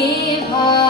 কে ভা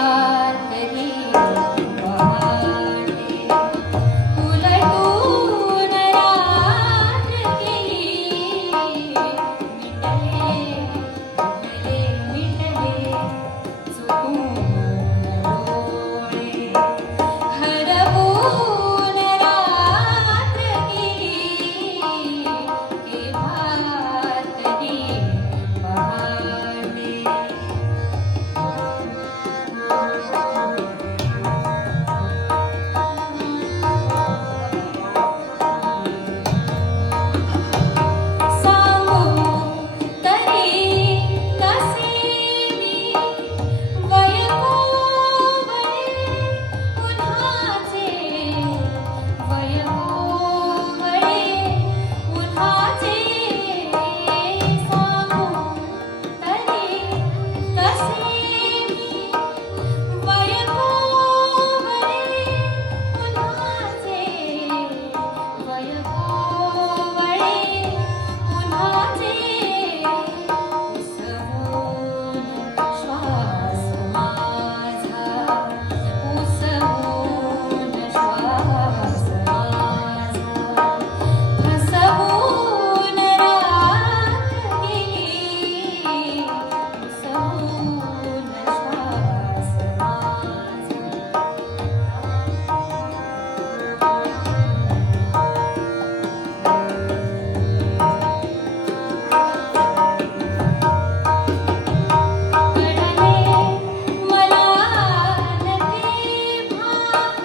Oh.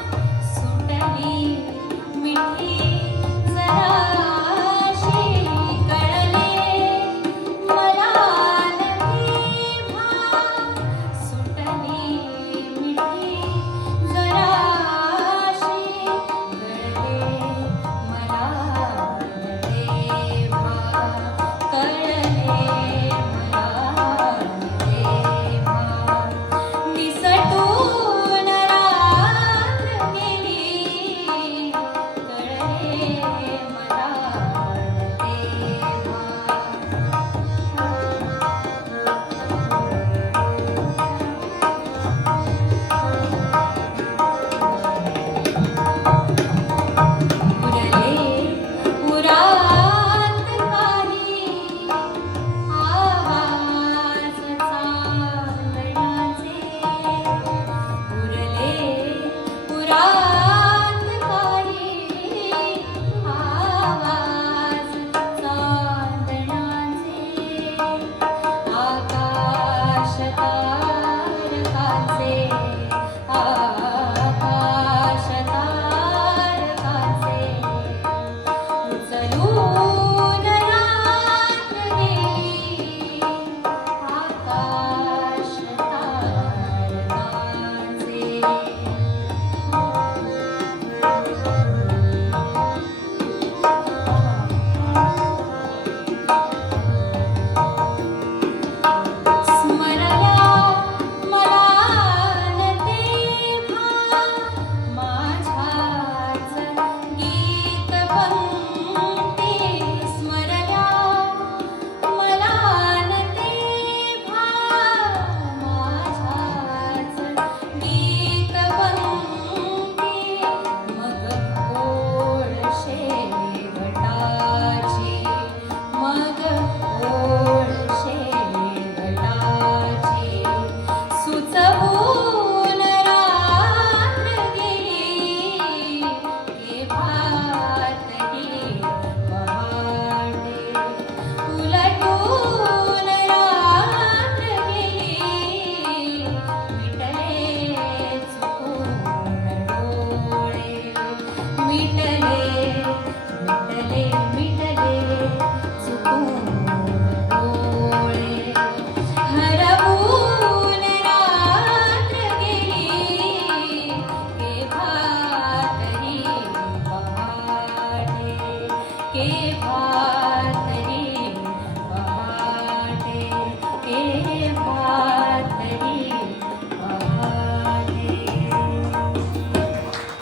के